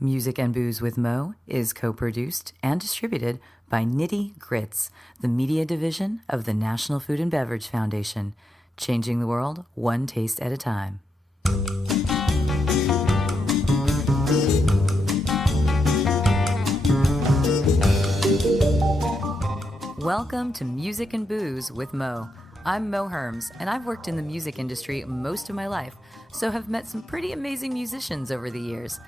Music and Booze with Mo is co-produced and distributed by Nitty Grits, the media division of the National Food and Beverage Foundation, changing the world one taste at a time. Welcome to Music and Booze with Mo. I'm Mo Herms, and I've worked in the music industry most of my life, so have met some pretty amazing musicians over the years.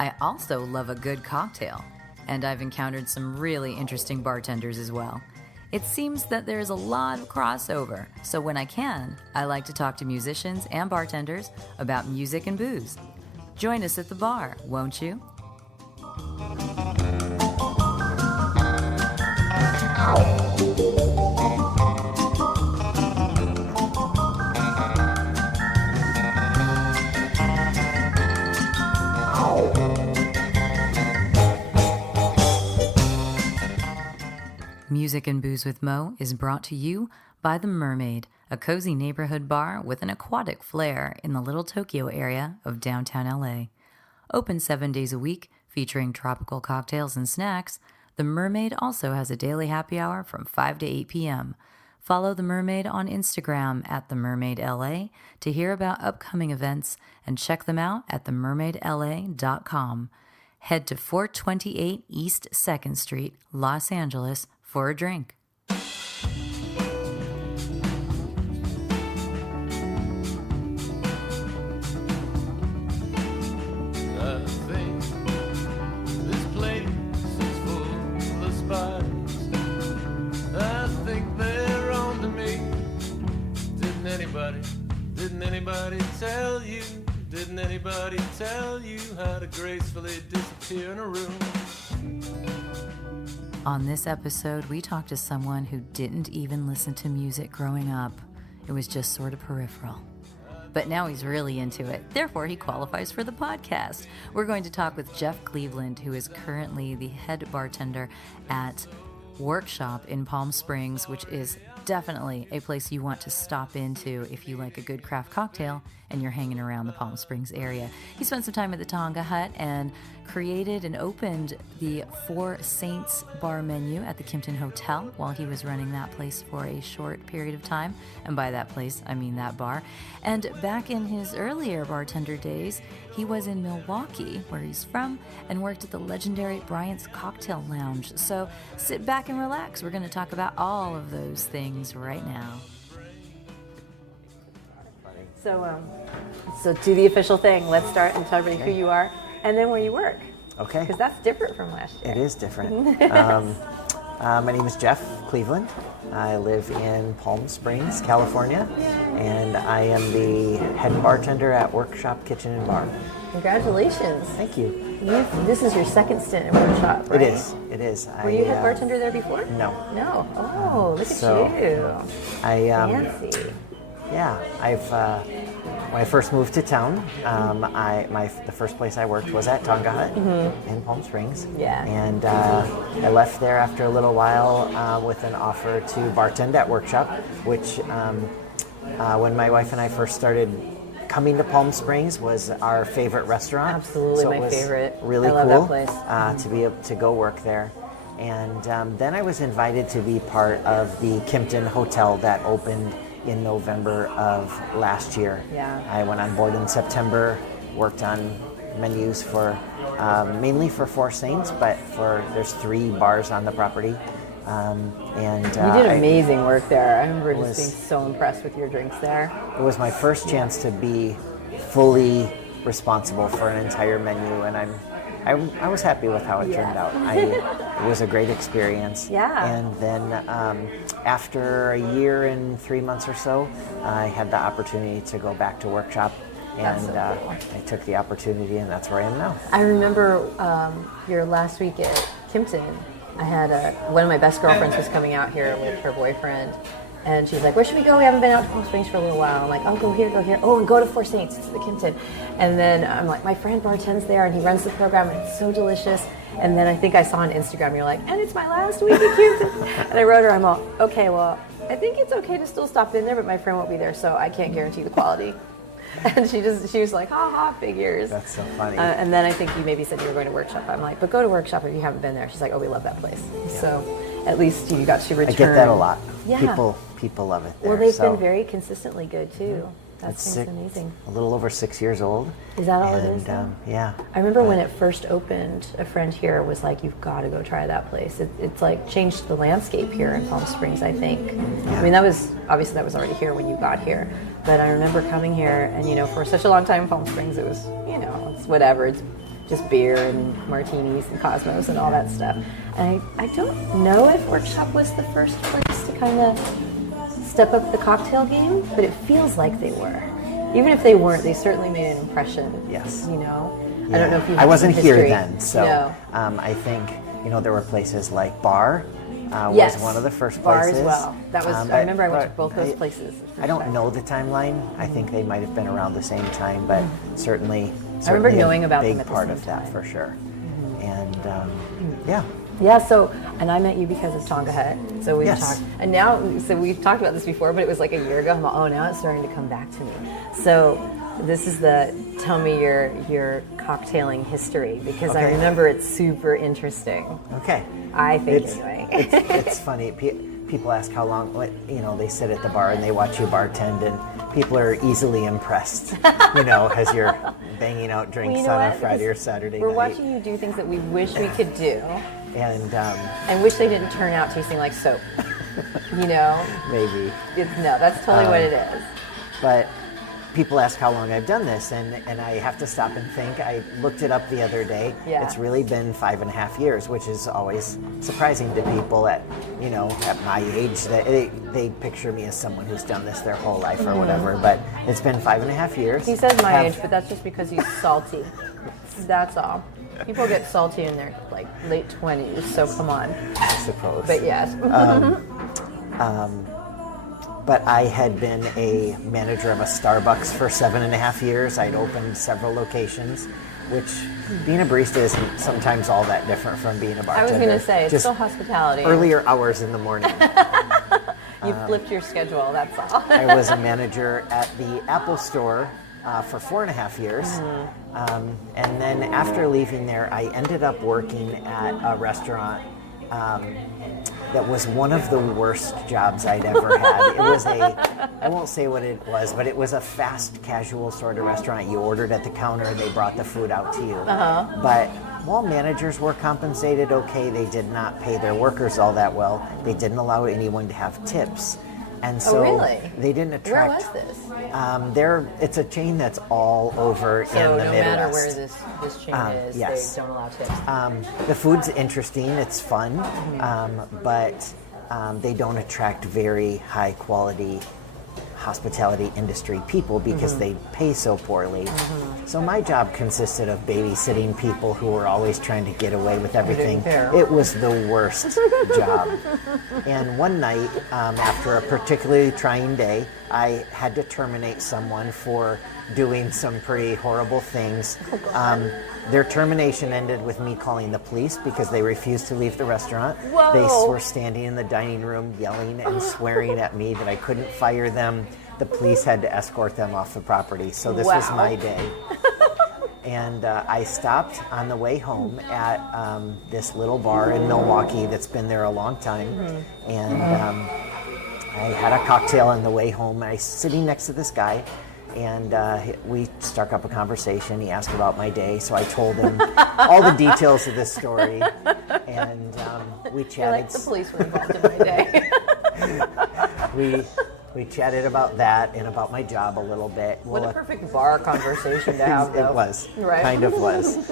I also love a good cocktail, and I've encountered some really interesting bartenders as well. It seems that there's a lot of crossover, so when I can, I like to talk to musicians and bartenders about music and booze. Join us at the bar, won't you? Music and Booze with Mo is brought to you by The Mermaid, a cozy neighborhood bar with an aquatic flair in the Little Tokyo area of downtown LA. Open 7 days a week, featuring tropical cocktails and snacks, The Mermaid also has a daily happy hour from 5 to 8 p.m. Follow The Mermaid on Instagram at TheMermaidLA to hear about upcoming events and check them out at TheMermaidLA.com. Head to 428 East 2nd Street, Los Angeles, for a drink. I think this place is full of spies. I think they're on to me. Didn't anybody tell you? Didn't anybody tell you how to gracefully disappear in a room? On this episode, we talked to someone who didn't even listen to music growing up. It was just sort of peripheral. But now he's really into it. Therefore, he qualifies for the podcast. We're going to talk with Jeff Cleveland, who is currently the head bartender at Workshop in Palm Springs, which is definitely a place you want to stop into if you like a good craft cocktail and you're hanging around the Palm Springs area. He spent some time at the Tonga Hut and created and opened the Four Saints bar menu at the Kimpton Hotel while he was running that place for a short period of time. And by that place, I mean that bar. And back in his earlier bartender days, he was in Milwaukee, where he's from, and worked at the legendary Bryant's Cocktail Lounge. So sit back and relax. We're going to talk about all of those things right now. So do the official thing. Let's start and tell everybody who you are and then where you work. Okay. Because that's different from last year. It is different. My name is Jeff Cleveland. I live in Palm Springs, California, and I am the head bartender at Workshop Kitchen and Bar. Congratulations. Thank you. This is your second stint at Workshop, right? It is. Were you head bartender there before? No. No. Oh, look at you. Fancy. Yeah, when I first moved to town, the first place I worked was at Tonga Hut in Palm Springs. Yeah. And I left there after a little while with an offer to bartend at Workshop, which when my wife and I first started coming to Palm Springs was our favorite restaurant. Absolutely, so my it was favorite. Really I love cool that place. to be able to go work there. And then I was invited to be part of the Kimpton Hotel that opened in November of last year. Yeah. I went on board in September, worked on menus for mainly for Four Saints, but there's 3 bars on the property. You did amazing work there. I remember just being so impressed with your drinks there. It was my first chance to be fully responsible for an entire menu, and I was happy with how it turned out. It was a great experience. Yeah. And then after a year and 3 months or so, I had the opportunity to go back to Workshop, and I took the opportunity, and that's where I am now. I remember your last week at Kimpton. I had one of my best girlfriends was coming out here with her boyfriend, and she's like, "Where should we go? We haven't been out to Palm Springs for a little while." I'm like, "Oh, go here, go here. Oh, and go to Four Saints, to the Kimpton." And then I'm like, my friend bartends there, and he runs the program, and it's so delicious. And then I think I saw on Instagram, you're like, "And it's my last week at Kimpton." And I wrote her, I'm all, "Okay, well, I think it's okay to still stop in there, but my friend won't be there, so I can't guarantee the quality." And she was like, ha ha, figures. That's so funny. And then I think you maybe said you were going to workshop. I'm like, but go to workshop if you haven't been there. She's like, oh, we love that place. Yeah. So at least you got to return. I get that a lot. Yeah. People love it there. Well, they've been very consistently good too. That's it's amazing. A little over 6 years old. Is that all it is? Yeah. I remember when it first opened, a friend here was like, you've got to go try that place. It's like changed the landscape here in Palm Springs, I think. Yeah. I mean, that was already here when you got here. But I remember coming here and, for such a long time in Palm Springs, it was, it's whatever. It's just beer and martinis and Cosmos and all that stuff. And I don't know if Workshop was the first place to kind of step up the cocktail game, but it feels like they were. Even if they weren't, they certainly made an impression. Yes. I don't know if you. I wasn't here history. then, so No. I think there were places like Bar. Yes. Was one of the first Bar places. as well. That was. I remember I went to both those places. I don't know the timeline. I think they might have been around the same time, but certainly I remember knowing about a them big at the part same of that time. for sure. And yeah. Yeah, and I met you because of Tonga Hut. So we've talked, and now, so we've talked about this before, but it was like a year ago. I'm like, oh, now it's starting to come back to me. So this is tell me your cocktailing history, because I remember it's super interesting. Okay. I think anyway. It's funny. People ask how long, they sit at the bar and they watch you bartend, and people are easily impressed, as you're banging out drinks on a Friday or Saturday night. We're watching you do things that we wish we could do. And wish they didn't turn out tasting like soap. Maybe. No, that's totally what it is. But people ask how long I've done this, and I have to stop and think. I looked it up the other day. Yeah. It's really been 5.5 years, which is always surprising to people at my age, that they picture me as someone who's done this their whole life or whatever. But it's been 5.5 years. He says my age, but that's just because he's salty. That's all. People get salty in their late 20s, so come on. I suppose. But yes. But I had been a manager of a Starbucks for 7.5 years. I'd opened several locations, which being a barista isn't sometimes all that different from being a bartender. I was going to say, it's just still hospitality. Earlier hours in the morning. You flipped your schedule, that's all. I was a manager at the Apple Store for 4.5 years. And then after leaving there, I ended up working at a restaurant that was one of the worst jobs I'd ever had. It was I won't say what it was, but it was a fast casual sort of restaurant. You ordered at the counter, they brought the food out to you. But while managers were compensated okay, they did not pay their workers all that well. They didn't allow anyone to have tips. And so really? They didn't attract. Where was this? It's a chain that's all over in the Midwest. So no matter where this chain is, yes. they don't allow tips. The food's interesting, it's fun, but they don't attract very high quality hospitality industry people because they pay so poorly. So my job consisted of babysitting people who were always trying to get away with everything. It was the worst job. And one night, after a particularly trying day, I had to terminate someone for doing some pretty horrible things. Their termination ended with me calling the police because they refused to leave the restaurant. Whoa. They were standing in the dining room yelling and swearing at me that I couldn't fire them. The police had to escort them off the property. So this was my day. And I stopped on the way home at this little bar in Milwaukee that's been there a long time. And I had a cocktail on the way home. I was sitting next to this guy. And we struck up a conversation. He asked about my day, so I told him all the details of this story, and we chatted. You're like, the police were involved in my day. we chatted about that and about my job a little bit. What a perfect bar conversation to have, though. It was, right? Kind of was.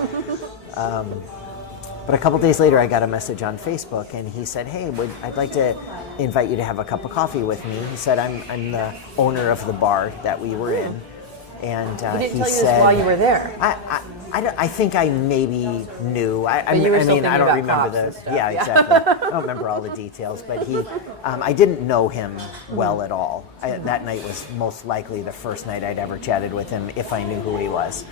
But a couple days later, I got a message on Facebook, and he said, "Hey, I'd like to invite you to have a cup of coffee with me." He said, "I'm the owner of the bar that we were in," and he didn't tell you said, this while you were there. I think I maybe knew. I you were still mean, I thinking don't about remember cops the. and stuff, Yeah, exactly. I don't remember all the details, but I didn't know him well at all. That night was most likely the first night I'd ever chatted with him, if I knew who he was.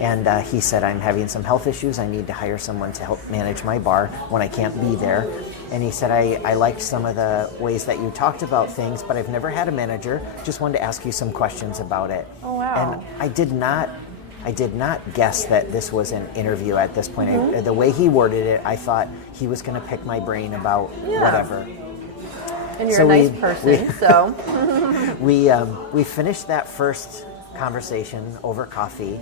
And he said, I'm having some health issues. I need to hire someone to help manage my bar when I can't be there. And he said, I liked some of the ways that you talked about things, but I've never had a manager. Just wanted to ask you some questions about it. Oh, wow. And I did not guess that this was an interview at this point. The way he worded it, I thought he was going to pick my brain about whatever. And you're a nice person, so. We finished that first conversation over coffee,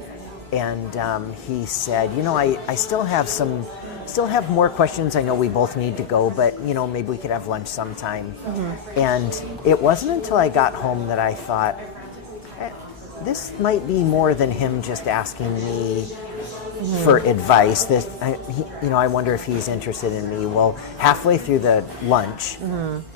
and he said, I still have more questions. I know we both need to go, but maybe we could have lunch sometime. And it wasn't until I got home that I thought, this might be more than him just asking me for advice. I wonder if he's interested in me. Well, halfway through the lunch,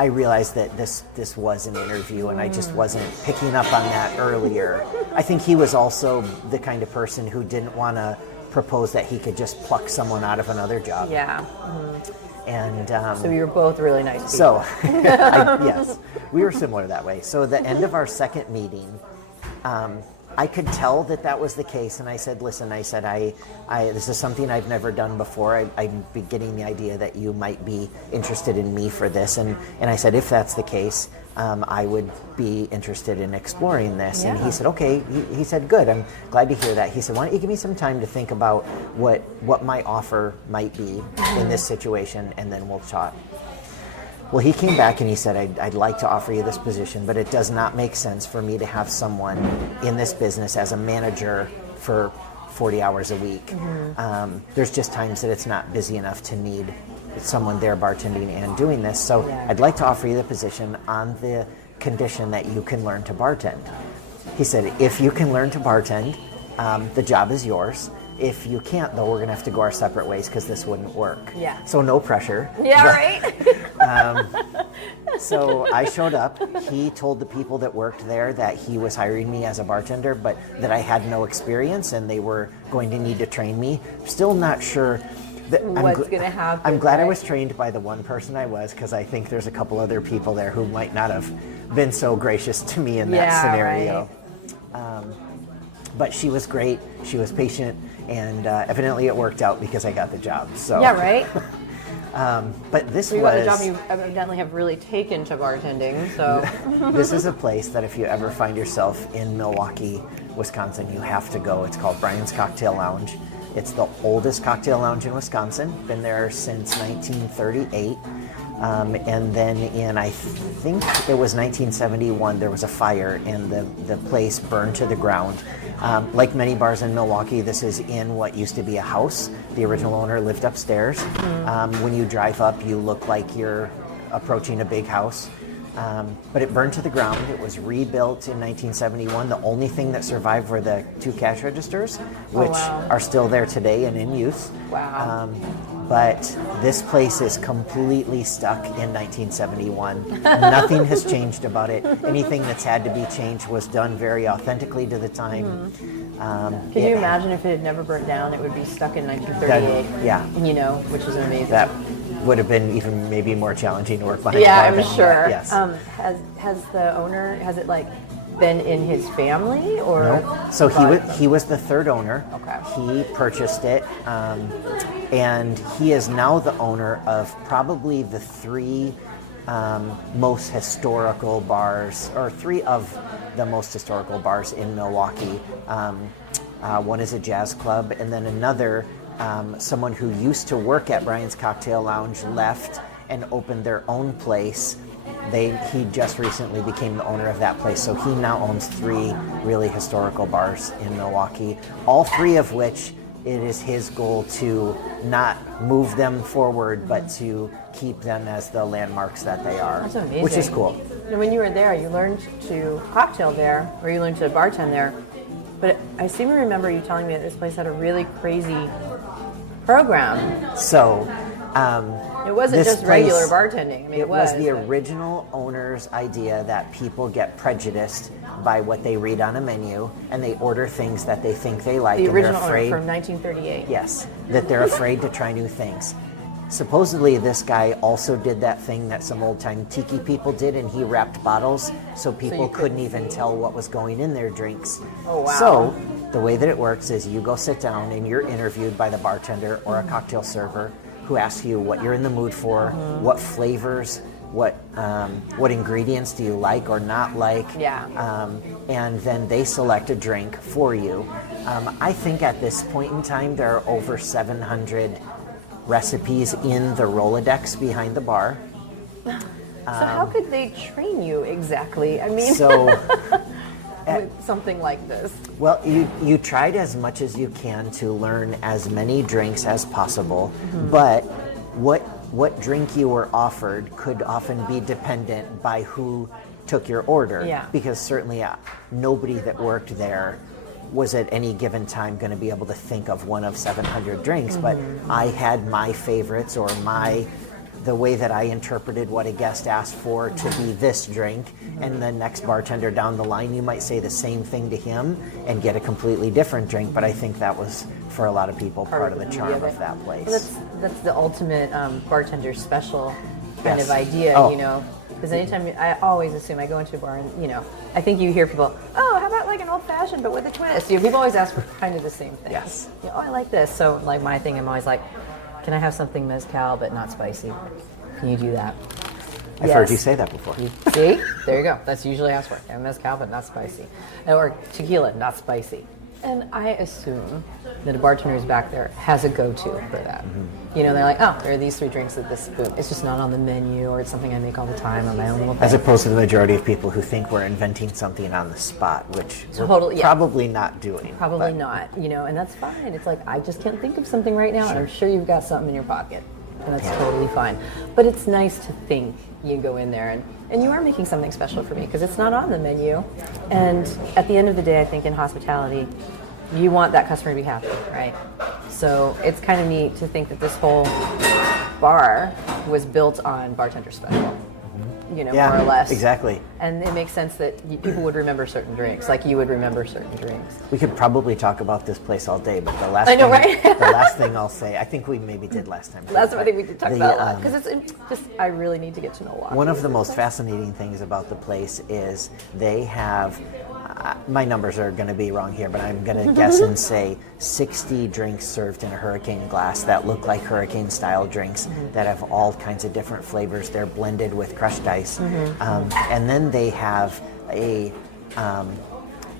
I realized that this was an interview, and I just wasn't picking up on that earlier. I think he was also the kind of person who didn't want to propose that he could just pluck someone out of another job. Yeah. And so you were both really nice people. So, yes, we were similar that way. So the end of our second meeting, I could tell that was the case, and I said, listen, I this is something I've never done before. I'm beginning the idea that you might be interested in me for this, and I said, if that's the case, I would be interested in exploring this. And he said, okay. He said, good, I'm glad to hear that. He said, why don't you give me some time to think about what my offer might be in this situation, and then we'll chat. Well, he came back and he said, I'd like to offer you this position, but it does not make sense for me to have someone in this business as a manager for 40 hours a week. There's just times that it's not busy enough to need someone there bartending and doing this. So I'd like to offer you the position on the condition that you can learn to bartend. He said, if you can learn to bartend, the job is yours. If you can't, though, we're going to have to go our separate ways because this wouldn't work. Yeah. So no pressure. Yeah, right? So I showed up. He told the people that worked there that he was hiring me as a bartender, but that I had no experience and they were going to need to train me. Still not sure. What's going to happen. I'm glad I was trained by the one person I was, because I think there's a couple other people there who might not have been so gracious to me in that scenario. Right. But she was great. She was patient, and evidently it worked out because I got the job. So yeah, right. But this so you got the job you evidently have really taken to bartending. So this is a place that if you ever find yourself in Milwaukee, Wisconsin, you have to go. It's called Brian's Cocktail Lounge. It's the oldest cocktail lounge in Wisconsin. Been there since 1938. And then in, I think it was 1971, there was a fire and the place burned to the ground. Like many bars in Milwaukee, this is in what used to be a house. The original owner lived upstairs. When you drive up, you look like you're approaching a big house. But it burned to the ground. It was rebuilt in 1971. The only thing that survived were the 2 cash registers, which are still there today and in use. Wow. But this place is completely stuck in 1971. Nothing has changed about it. Anything that's had to be changed was done very authentically to the time. Can you imagine if it had never burnt down, it would be stuck in 1938? Yeah. Which is amazing. That would have been even maybe more challenging to work behind. Yeah, I'm sure. Yes. Has the owner, has it been in his family or? No. So he was the third owner. Okay. He purchased it, and he is now the owner of probably the 3 most historical bars, or 3 of the most historical bars in Milwaukee. One is a jazz club, and then another, someone who used to work at Brian's Cocktail Lounge left and opened their own place. He just recently became the owner of that place, so he now owns 3 really historical bars in Milwaukee, all 3 of which it is his goal to not move them forward, but to keep them as the landmarks that they are. That's amazing. Which is cool. And when you were there, you learned to cocktail there, or you learned to bartend there, but I seem to remember you telling me that this place had a really crazy program. So, it wasn't just regular bartending. I mean, it was the original owner's idea that people get prejudiced by what they read on a menu, and they order things that they think they like. The and original they're afraid, owner from 1938. Yes, that they're afraid to try new things. Supposedly, this guy also did that thing that some old-time tiki people did, and he wrapped bottles so people couldn't even tell what was going in their drinks. Oh, wow. So the way that it works is you go sit down and you're interviewed by the bartender or a cocktail server who asks you what you're in the mood for, what flavors, what ingredients do you like or not like, and then they select a drink for you. I think at this point in time there are over 700 recipes in the Rolodex behind the bar. So how could they train you exactly? I mean, with something like this. Well, you tried as much as you can to learn as many drinks as possible, but what drink you were offered could often be dependent by who took your order. Yeah. Because certainly nobody that worked there was at any given time going to be able to think of one of 700 drinks, but I had my favorites or the way that I interpreted what a guest asked for to be this drink, and the next bartender down the line, you might say the same thing to him and get a completely different drink, but I think that was, for a lot of people, part of the charm of that place. Well, that's the ultimate bartender special kind Yes. of idea, Oh. you know, because anytime, I always assume I go into a bar and, you know, I think you hear people, oh, how about like an old fashioned but with a twist? You know, people always ask for kind of the same thing. Yes. You know, oh, I like this. So like my thing, I'm always like, can I have something mezcal but not spicy? Can you do that? I've heard you say that before. See? There you go. That's usually how it's work. And mezcal, but not spicy. Or tequila, not spicy. And I assume that a bartender who's back there has a go-to for that. You know, they're like, oh, there are these 3 drinks at this booth. It's just not on the menu, or it's something I make all the time on my own little thing. As opposed to the majority of people who think we're inventing something on the spot, which Totally, we're yeah. probably not doing. Probably but- not, you know, and that's fine. It's like, I just can't think of something right now, and I'm sure you've got something in your pocket. And that's totally fine. But it's nice to think you go in there and you are making something special for me because it's not on the menu. And at the end of the day, I think in hospitality, you want that customer to be happy, right? So it's kind of neat to think that this whole bar was built on bartender special, you know, more or less. Exactly. And it makes sense that people would remember certain drinks, like you would remember certain drinks. We could probably talk about this place all day, but the last I know, thing, right? the last thing I'll say, I think we maybe did last time. That's what I think we did talk The, about a lot because it's just I really need to get to know why. One of the most fascinating things about the place is they have, my numbers are going to be wrong here, but I'm going to guess and say 60 drinks served in a hurricane glass that look like hurricane style drinks that have all kinds of different flavors. They're blended with crushed ice. And then they have a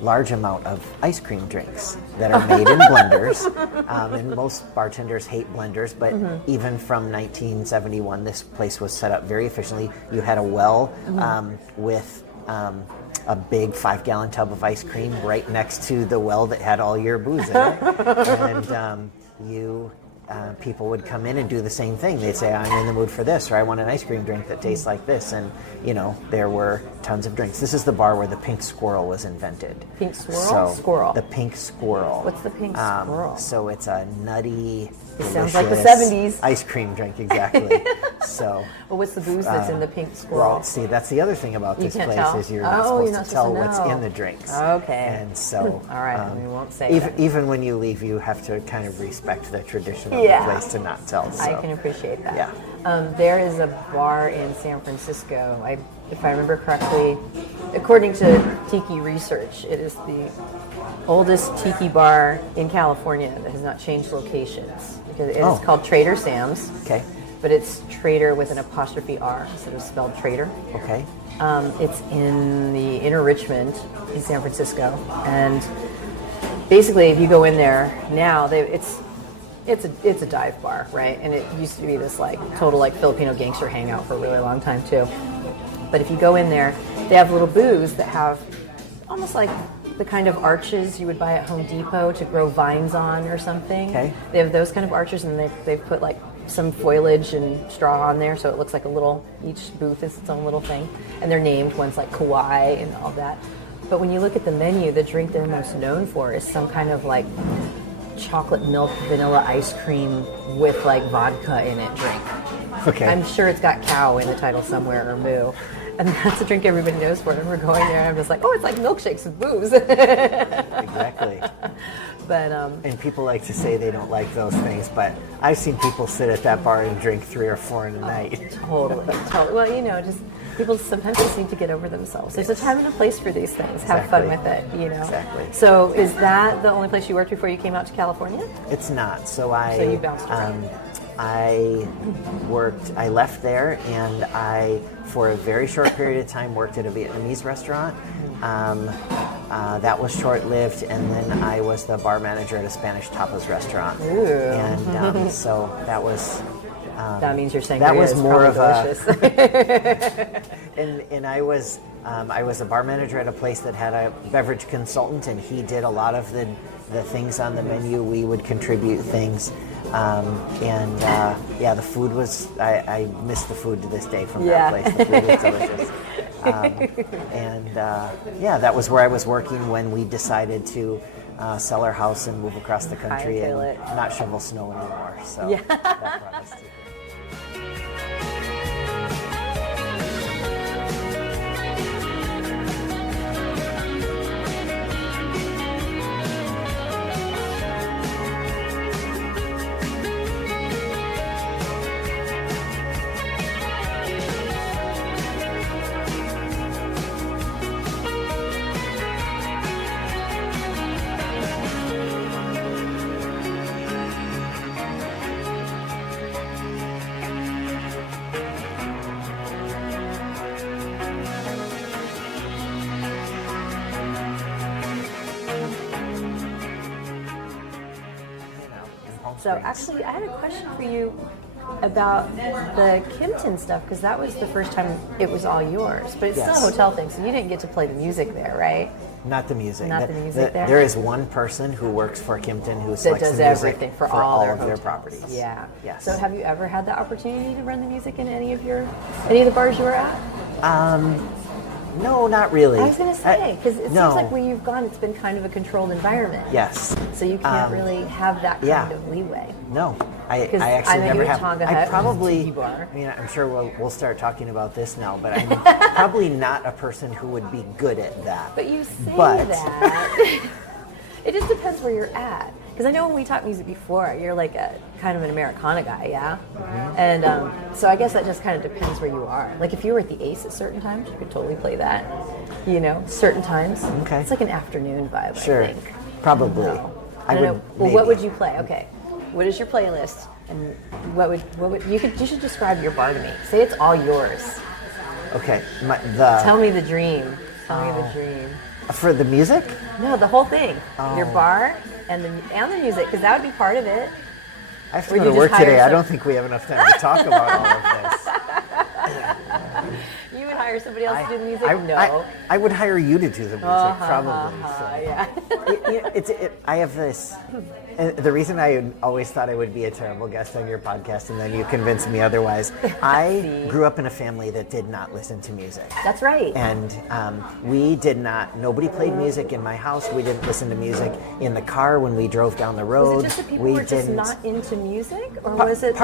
large amount of ice cream drinks that are made in blenders. And most bartenders hate blenders, but even from 1971, this place was set up very efficiently. You had a well with a big 5-gallon tub of ice cream right next to the well that had all your booze in it. And people would come in and do the same thing. They'd say, I'm in the mood for this, or I want an ice cream drink that tastes like this. And, you know, there were tons of drinks. This is the bar where the pink squirrel was invented. Pink squirrel? Squirrel. The pink squirrel. What's the pink squirrel? So it's a nutty, It sounds like the delicious 70s. ice cream drink, exactly. So, Well, what's the booze that's in the pink squirrel? well, see, that's the other thing about You this can't place tell? is you're not supposed to tell what's know. in the drinks. Okay. And so, All right, we won't say that. even when you leave, you have to kind of respect the tradition of Yeah. the place to not tell. So. I can appreciate that. Yeah. There is a bar in San Francisco. If I remember correctly, according to Tiki Research, it is the oldest tiki bar in California that has not changed locations. Because it is called Trader Sam's. Okay. But it's Trader with an apostrophe R instead of spelled Trader. Okay. It's in the inner Richmond in San Francisco, and basically, if you go in there now, it's a dive bar, right? And it used to be this like total like Filipino gangster hangout for a really long time too. But if you go in there, they have little booths that have almost like the kind of arches you would buy at Home Depot to grow vines on or something. Okay. They have those kind of arches, and they've put like some foliage and straw on there, so it looks like a little, each booth is its own little thing. And they're named, one's like Kauai and all that. But when you look at the menu, the drink they're most known for is some kind of like chocolate milk vanilla ice cream with like vodka in it drink. Okay. I'm sure it's got cow in the title somewhere or moo. And that's a drink everybody knows for it. And we're going there and I'm just like, oh, it's like milkshakes with booze. Exactly. But And people like to say they don't like those things, but I've seen people sit at that bar and drink 3 or 4 in a night. totally. Well, you know, just People sometimes just need to get over themselves. There's a time and a place for these things. Have fun with it, you know. Exactly. So is that the only place you worked before you came out to California? It's not. So you bounced around. I left there, and I, for a very short period of time, worked at a Vietnamese restaurant. That was short-lived, and then I was the bar manager at a Spanish tapas restaurant. Ooh. And so that was... that means you're saying that was more of delicious. and I was a bar manager at a place that had a beverage consultant, and he did a lot of the things on the menu. We would contribute things. The food was, I miss the food to this day from that place. The food was delicious. That was where I was working when we decided to sell our house and move across the country and not shovel snow anymore. So that brought us to here. So actually, I had a question for you about the Kimpton stuff, because that was the first time it was all yours. But it's still a hotel thing, so you didn't get to play the music there, right? Not the music. Not the music there? There is one person who works for Kimpton who That selects does the music everything for all of their hotels. properties. Yeah. Yes. So have you ever had the opportunity to run the music in any of the bars you were at? No, not really. I was going to say, because it no. seems like where you've gone, it's been kind of a controlled environment. Yes. So you can't really have that kind of leeway. No, I 'Cause actually I know never you at have. Tonga I Hut, probably. tiki bar. I mean, I'm sure we'll start talking about this now, but I'm probably not a person who would be good at that. But you say that. It just depends where you're at. Because I know when we talked music before, you're like a kind of an Americana guy, yeah? Mm-hmm. And so I guess that just kind of depends where you are. Like if you were at the Ace at certain times, you could totally play that. You know, certain times. Okay. It's like an afternoon vibe, Sure. I think. Probably. I don't know. Well, what would you play? Okay. What is your playlist? And what would you should describe your bar to me. Say it's all yours. Okay. Tell me the dream. Tell me the dream. For the music? No, the whole thing. Your bar and the music, because that would be part of it. I have to go to work today. I don't think we have enough time to talk about all of this. You would hire somebody else to do the music? No. I would hire you to do the music, probably. Yeah. I have this. And the reason I always thought I would be a terrible guest on your podcast, and then you convinced me otherwise. I grew up in a family that did not listen to music. That's right. And we did not. Nobody played music in my house. We didn't listen to music in the car when we drove down the road. Was it just that people were just not into music, or was it?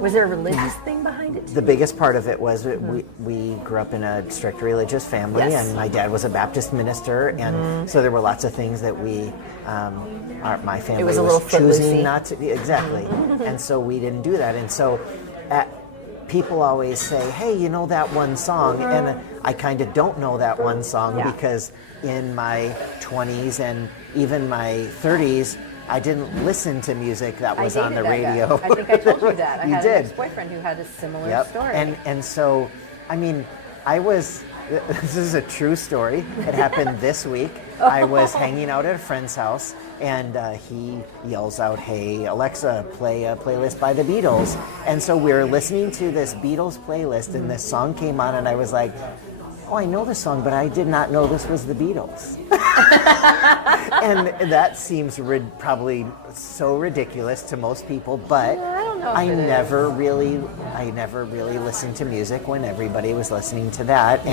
Was there a religious thing behind it too? The biggest part of it was we grew up in a strict religious family, and my dad was a Baptist minister, and so there were lots of things that my family was choosing not to. Exactly. And so we didn't do that. And so people always say, hey, you know that one song? And I kind of don't know that one song because in my 20s and even my 30s, I didn't listen to music that was on the radio. I think I told you that. I had an ex-boyfriend who had a similar story. And so, I mean, this is a true story. It happened this week. I was hanging out at a friend's house, and he yells out, hey, Alexa, play a playlist by the Beatles. And so we were listening to this Beatles playlist, and this song came on, and I was like, oh, I know this song, but I did not know this was the Beatles. And that seems probably so ridiculous to most people, but I never really listened to music when everybody was listening to that,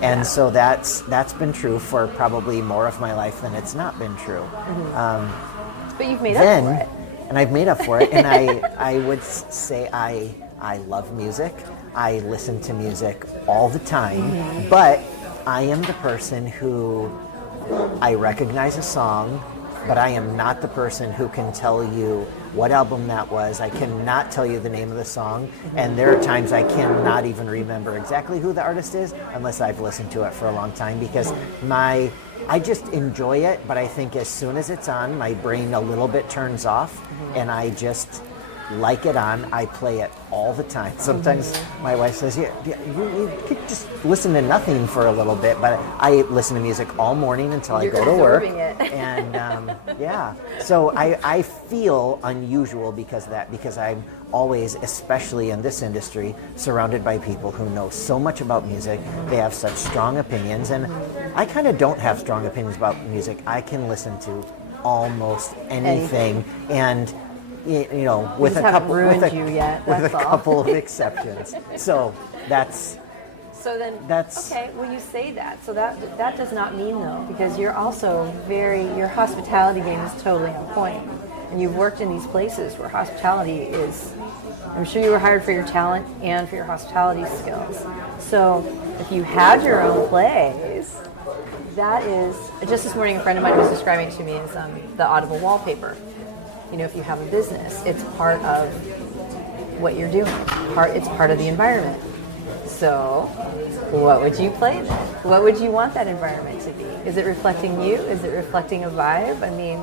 and so that's been true for probably more of my life than it's not been true. But you've made up for it. And I've made up for it, and I would say I love music. I listen to music all the time, but I am the person who I recognize a song, but I am not the person who can tell you what album that was. I cannot tell you the name of the song, and there are times I cannot even remember exactly who the artist is unless I've listened to it for a long time, because I just enjoy it, but I think as soon as it's on, my brain a little bit turns off, and I just like it on. I play it all the time. Sometimes my wife says, you could just listen to nothing for a little bit, but I listen to music all morning until I go to work. And so I feel unusual because of that, because I'm always, especially in this industry, surrounded by people who know so much about music. They have such strong opinions, and I kind of don't have strong opinions about music. I can listen to almost anything. And with a couple of exceptions. So that's okay. Well, you say that. So that does not mean though, because you're also your hospitality game is totally on point, and you've worked in these places where hospitality is. I'm sure you were hired for your talent and for your hospitality skills. So if you had your own place, that is just this morning. A friend of mine was describing it to me as the audible wallpaper. If you have a business, it's part of what you're doing. It's part of the environment. So, what would you play then? What would you want that environment to be? Is it reflecting you? Is it reflecting a vibe? I mean,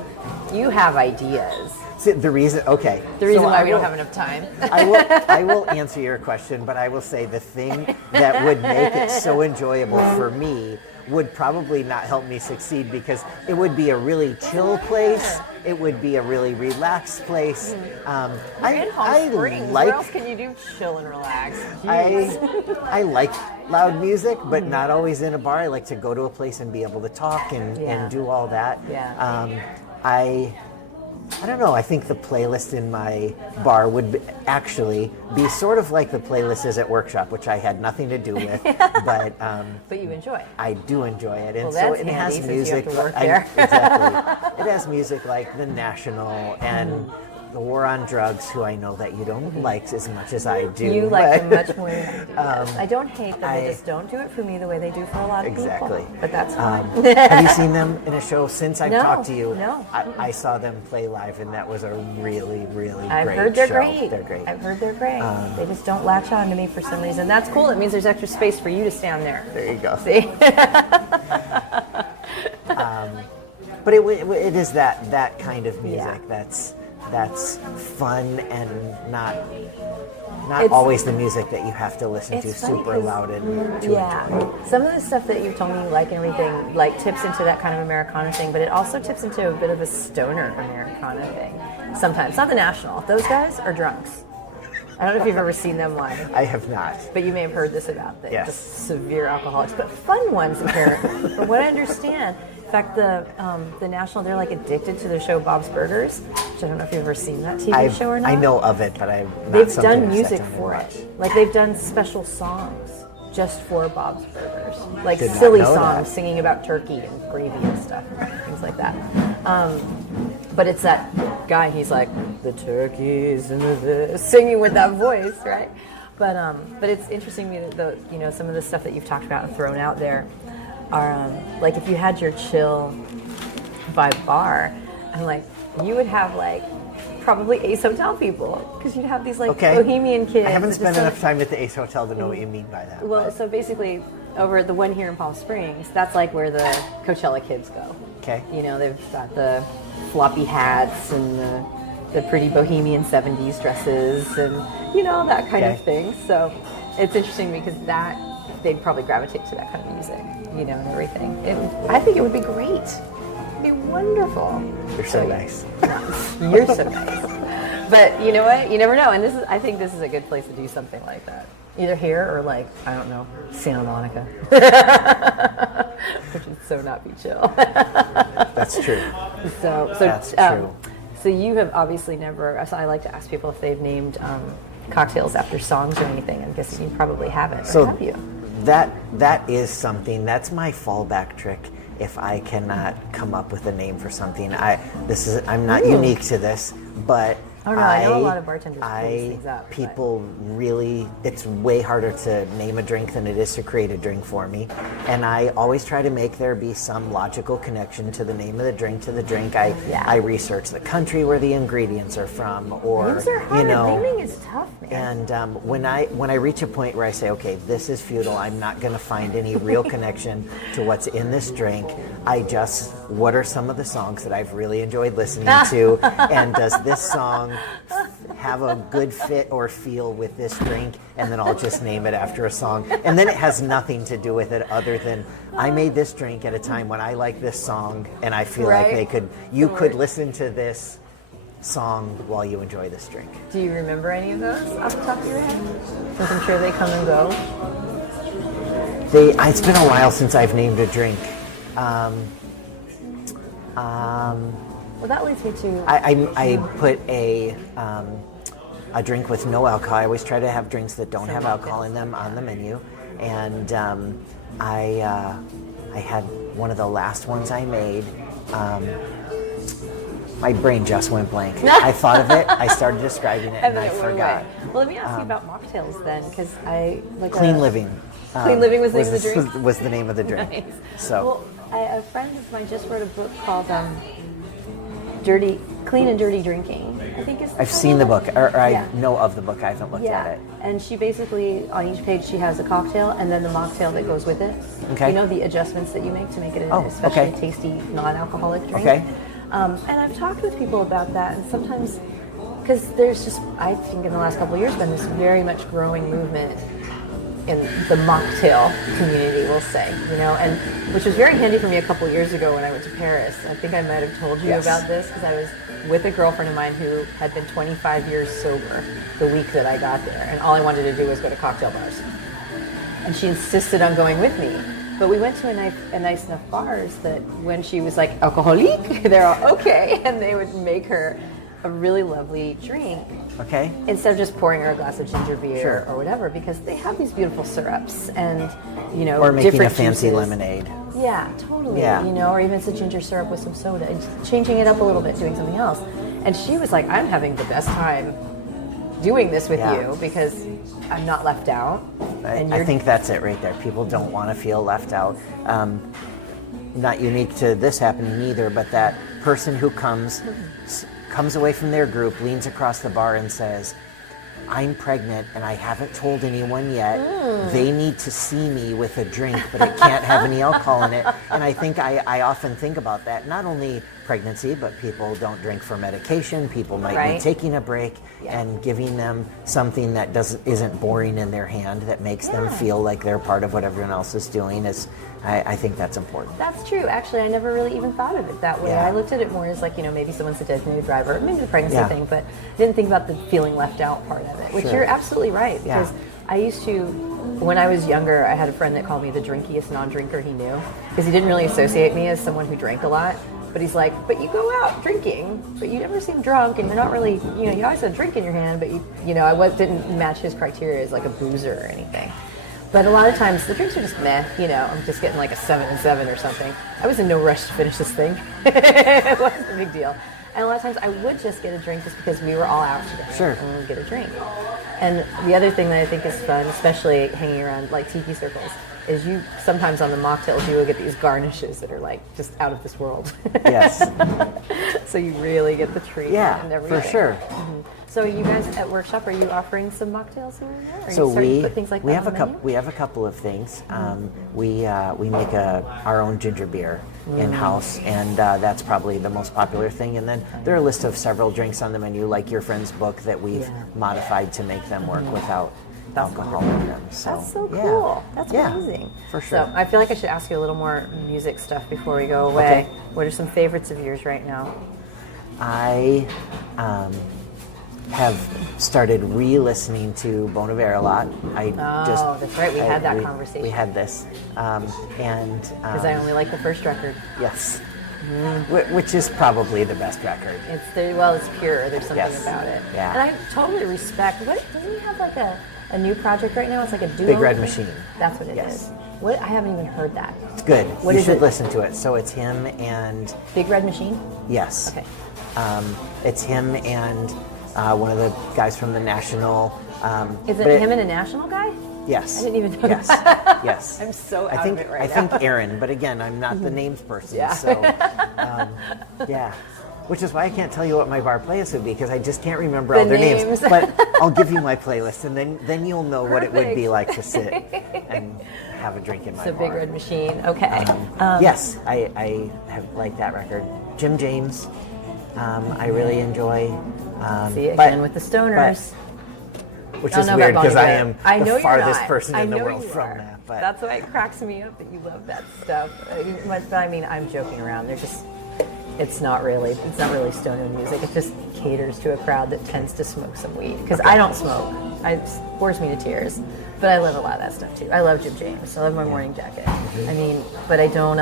you have ideas. See, the reason why we don't have enough time. I will answer your question, but I will say the thing that would make it so enjoyable for me would probably not help me succeed, because it would be a really chill place. It would be a really relaxed place. You're in Palm Springs. Where else can you do chill and relax? I like loud music, but not always in a bar. I like to go to a place and be able to talk and do all that. I don't know. I think the playlist in my bar would actually be sort of like the playlist is at Workshop, which I had nothing to do with, but you enjoy. I do enjoy it, and so it has music. Exactly. It has music like The National and The War on Drugs, who I know that you don't like as much as I do. You like them much more than I do. I don't hate them. They just don't do it for me the way they do for a lot of people. But that's fine. Have you seen them in a show since I've talked to you? No. I saw them play live, and that was a really, really I've great heard they're show. great. They're great. I've heard they're great. They just don't latch on to me for some reason. That's cool. It means there's extra space for you to stand there. There you go. See? But it is that kind of music that's fun and not always the music that you have to listen to super loud and to enjoy. Some of the stuff that you've told me you like and everything like tips into that kind of Americana thing, but it also tips into a bit of a stoner Americana thing. Sometimes. Not The National. Those guys are drunks. I don't know if you've ever seen them live. I have not. But you may have heard this about them. Yes. Just severe alcoholics, but fun ones apparently. From what I understand. In fact, the National, they're like addicted to the show Bob's Burgers, which I don't know if you've ever seen that TV show or not. I know of it, but they've done music for it. Like they've done special songs just for Bob's Burgers, like silly songs singing about turkey and gravy and stuff, things like that. But it's that guy. He's like the turkeys and the singing with that voice, right? But it's interesting to me that some of the stuff that you've talked about and thrown out there are like if you had your chill vibe bar, and like you would have like probably Ace Hotel people, because you'd have these like bohemian kids. I haven't spent enough time at the Ace Hotel to know what you mean by that. Well, so basically over at the one here in Palm Springs, that's like where the Coachella kids go. Okay. They've got the floppy hats and the pretty bohemian 70s dresses and that kind of thing. So it's interesting because they'd probably gravitate to that kind of music, and everything. I think it would be great. It'd be wonderful. You're so nice. You're so nice. But you know what? You never know. And I think this is a good place to do something like that. Either here or like, I don't know, Santa Monica. Which would so not be chill. That's true. So that's true. So you have obviously never, so I like to ask people if they've named cocktails after songs or anything. I'm guessing you probably haven't, or have you? That is something, that's my fallback trick. If I cannot come up with a name for something, I'm not unique to this, but Oh no, I know a lot of bartenders pull these things up. People really, it's way harder to name a drink than it is to create a drink for me. And I always try to make there be some logical connection to the name of the drink, to the drink. I research the country where the ingredients are from, or names are hard. Naming is tough, man. And when I reach a point where I say, okay, this is futile, I'm not going to find any real connection to what's in this drink. What are some of the songs that I've really enjoyed listening to, and does this song have a good fit or feel with this drink? And then I'll just name it after a song. And then it has nothing to do with it other than I made this drink at a time when I like this song, and I feel like you could listen to this song while you enjoy this drink. Do you remember any of those off the top of your head? Since I'm sure they come and go. It's been a while since I've named a drink. Well, that leads me to... I put a drink with no alcohol. I always try to have drinks that don't have alcohol in them on the menu. And I had one of the last ones I made. My brain just went blank. I thought of it, I started describing it, and I forgot. Well, let me ask you about mocktails then, because I... Clean Living. Clean Living was the name of the drink? Was the name of the drink. Nice. So. Well, a friend of mine just wrote a book called Clean and Dirty Drinking, I think is the I've seen the book, or I Yeah. know of the book. I haven't looked at it. And she basically, on each page, she has a cocktail and then the mocktail that goes with it. Okay. You know, the adjustments that you make to make it an especially tasty, non-alcoholic drink. Okay. And I've talked with people about that, and sometimes, because there's just, I think in the last couple of years, been this very much growing movement in the mocktail community, we'll say, and which was very handy for me a couple of years ago when I went to Paris. I think I might have told you about this, because I was with a girlfriend of mine who had been 25 years sober the week that I got there, and all I wanted to do was go to cocktail bars. And she insisted on going with me. But we went to a nice enough bars that when she was like, alcoholic, they're all okay, and they would make her a really lovely drink. Okay. Instead of just pouring her a glass of ginger beer or whatever, because they have these beautiful syrups and, or making different a fancy juices. Lemonade. Yeah, totally. Yeah. Or even it's a ginger syrup with some soda and changing it up a little bit, doing something else. And she was like, I'm having the best time doing this with you because I'm not left out. I think that's it right there. People don't want to feel left out. Not unique to this happening either, but that person who comes away from their group, leans across the bar and says, I'm pregnant and I haven't told anyone yet. They need to see me with a drink, but it can't have any alcohol in it. And I think I often think about that. Not only pregnancy, but people don't drink for medication. People might be taking a break and giving them something that isn't boring in their hand, that makes them feel like they're part of what everyone else is doing. I think that's important. That's true. Actually, I never really even thought of it that way. I looked at it more as like, maybe someone's a designated driver, maybe the pregnancy thing, but didn't think about the feeling left out part of it, which you're absolutely right. Because I used to, when I was younger, I had a friend that called me the drinkiest non-drinker he knew, because he didn't really associate me as someone who drank a lot. But he's like, but you go out drinking, but you never seem drunk, and you're not really, you always have a drink in your hand, but I didn't match his criteria as like a boozer or anything. But a lot of times the drinks are just meh, I'm just getting like a 7 and 7 or something. I was in no rush to finish this thing. It wasn't a big deal. And a lot of times I would just get a drink just because we were all out together and we would get a drink. And the other thing that I think is fun, especially hanging around like tiki circles, is you sometimes on the mocktails you will get these garnishes that are like just out of this world. Yes. So you really get the treat and everything. For sure. Mm-hmm. So you guys at Workshop, are you offering some mocktails here and there? So we put things like we that have on the menu? we have a couple of things. We make our own ginger beer in house, and that's probably the most popular thing. And then there are a list of several drinks on the menu, like your friend's book, that we've modified to make them work without alcohol in them. So that's so cool. That's amazing. For sure. So I feel like I should ask you a little more music stuff before we go away. Okay. What are some favorites of yours right now? I have started re-listening to Bon Iver a lot. That's right. We had that conversation. We had this, and because I only like the first record. Yes, which is probably the best record. It's pure. There's something about it. Yeah. And I totally respect. Doesn't he have like a new project right now? It's like a duo. Big Red Machine. That's what it is. What? I haven't even heard that. It's good. What you is should it? listen to it. So it's him and Big Red Machine. yes. Okay. It's him and one of the guys from the National. Is it him and a National guy? Yes. I didn't even know yes. that. Yes. I'm so out I think of it right I now. think Aaron, but again, I'm not the names person. Yeah. So, yeah. Which is why I can't tell you what my bar playlist would be, because I just can't remember all their names. But I'll give you my playlist, and then you'll know what it would be like to sit and have a drink in my So bar. Big Red Machine. Okay. Yes, I have liked that record. Jim James, I really enjoy. See, again with the stoners. Which I don't is know weird about because Bon I Jovi. am I know the you're farthest not. person I in the know world you from are. that. But That's why it cracks me up that you love that stuff. But I mean, I'm joking around. They're just, it's not really stoner music. It just caters to a crowd that tends to smoke some weed. Because I don't smoke. It bores me to tears. But I love a lot of that stuff too. I love Jim James. I love my Morning Jacket. Mm-hmm. I mean, but I don't.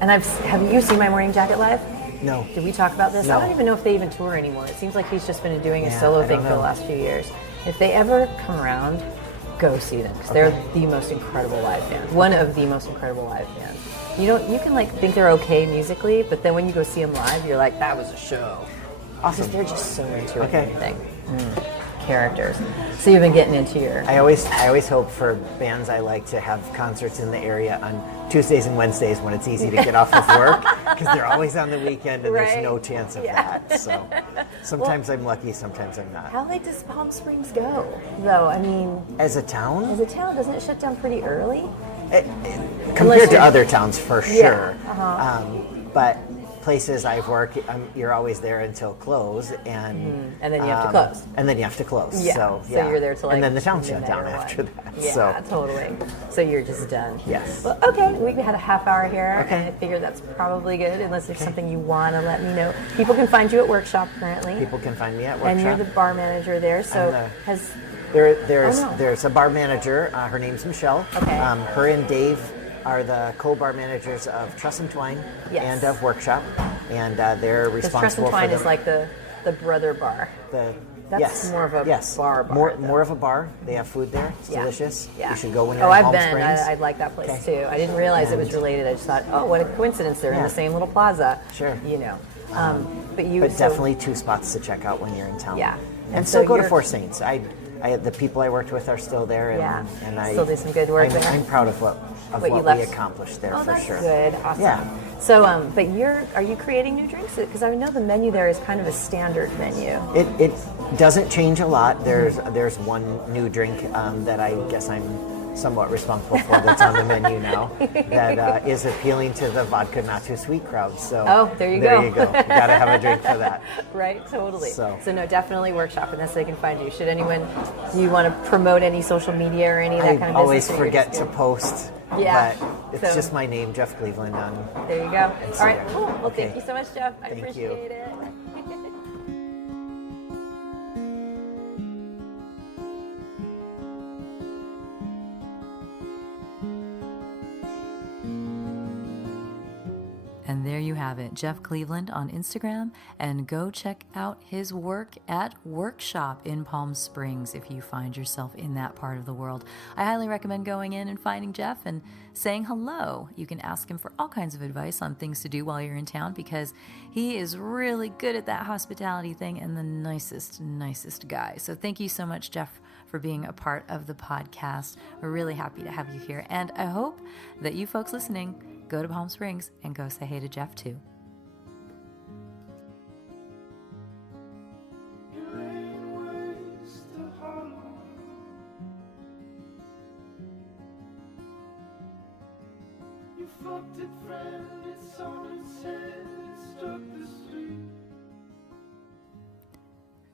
And have you seen my Morning Jacket live? no. Did we talk about this? No. I don't even know if they even tour anymore. It seems like he's just been doing a Yeah, solo I thing don't for the know. last few years. If they ever come around, go see them because they're the most incredible live band. One of the most incredible live bands. You can like think they're okay musically, but then when you go see them live, you're like, that was a show. Awesome. Because they're just so into it. Okay. And everything. Characters. So you've been getting into your. I always hope for bands I like to have concerts in the area on Tuesdays and Wednesdays when it's easy to get off of work, because they're always on the weekend and Right. there's no chance of that. So sometimes I'm lucky, sometimes I'm not. How late does Palm Springs go, though? I mean, As a town, as a town, doesn't it shut down pretty early? compared to you're- other towns, for Yeah, sure. But places I've worked, you're always there until close, and And then you have to close. And then you have to close. Yeah. So, So you're there till like and then the town shut midnight down or what. after that. Yeah, So totally. So you're just done. Yes. Well, okay. We had a half hour here. Okay. And I figure that's probably good, unless there's something you want to let me know. People can find you at Workshop currently. people can find me at Workshop. And you're the bar manager there. So I'm There's Oh, no. there's a bar manager. Her name's Michelle. Okay. Her and Dave are the co-bar managers of Truss and Twine Yes. and of Workshop, and they're because Truss responsible and Twine for is like the brother bar. That's That's more of a bar, though. More of a bar. They have food there. It's Yeah. delicious. Yeah. You should go when you're Oh, in I've Palm been. Springs. I like that place Okay. too. I didn't realize it was And- related. I just thought, oh, what a coincidence! They're in Yeah. the same little plaza. Sure. You know. But you. But so- definitely two spots to check out when you're in town. Yeah. And, And still so go to you're- Four Saints. The people I worked with are still there, and, Yeah. and I Still do some good work I'm, there. I'm proud of what you we left. accomplished there Oh, for that's sure. good. Awesome. Yeah. So, but are you creating new drinks? Because I know the menu there is kind of a standard menu. It doesn't change a lot. There's one new drink that I guess I'm somewhat responsible for that's on the menu now that is appealing to the vodka not too sweet crowd. So Oh, there you go. There you go. You gotta have a drink for that. Right, totally. So no, definitely Workshop, and that's so they can find you. Should anyone, do you want to promote any social media or any of that I kind of always business? or you're forget just to doing- post. Yeah, But it's so- just my name, Jeff Cleveland. There you go. All right, Instagram. cool. Well, thank Okay. you so much, Jeff. I Thank appreciate you. it. And there you have it, Jeff Cleveland on Instagram, and go check out his work at Workshop in Palm Springs if you find yourself in that part of the world. I highly recommend going in and finding Jeff and saying hello. You can ask him for all kinds of advice on things to do while you're in town, because he is really good at that hospitality thing and the nicest guy. So thank you so much, Jeff, for being a part of the podcast. We're really happy to have you here, and I hope that you folks listening go to Palm Springs and go say hey to Jeff too. You fucked it, friend, it's on its head, it struck the street.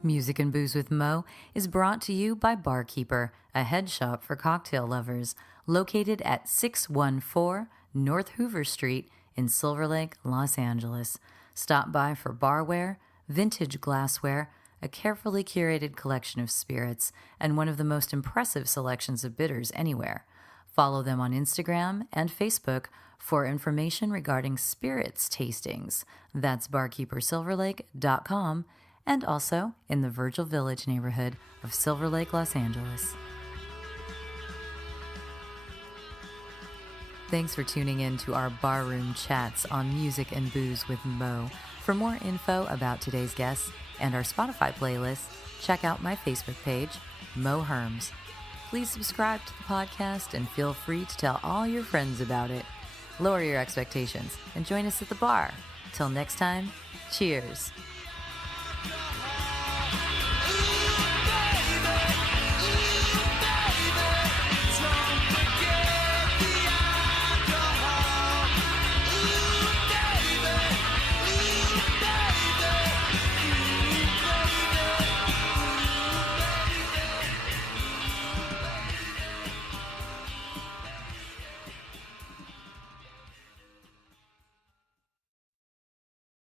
Music and Booze with Mo is brought to you by Barkeeper, a head shop for cocktail lovers, located at 614 North Hoover Street in Silver Lake, Los Angeles. Stop by for barware, vintage glassware, a carefully curated collection of spirits, and one of the most impressive selections of bitters anywhere. Follow them on Instagram and Facebook for information regarding spirits tastings. That's barkeepersilverlake.com, and also in the Virgil Village neighborhood of Silver Lake, Los Angeles. Thanks for tuning in to our barroom chats on Music and Booze with Mo. For more info about today's guests and our Spotify playlist, check out my Facebook page, Mo Herms. Please subscribe to the podcast and feel free to tell all your friends about it. Lower your expectations and join us at the bar. Till next time, cheers.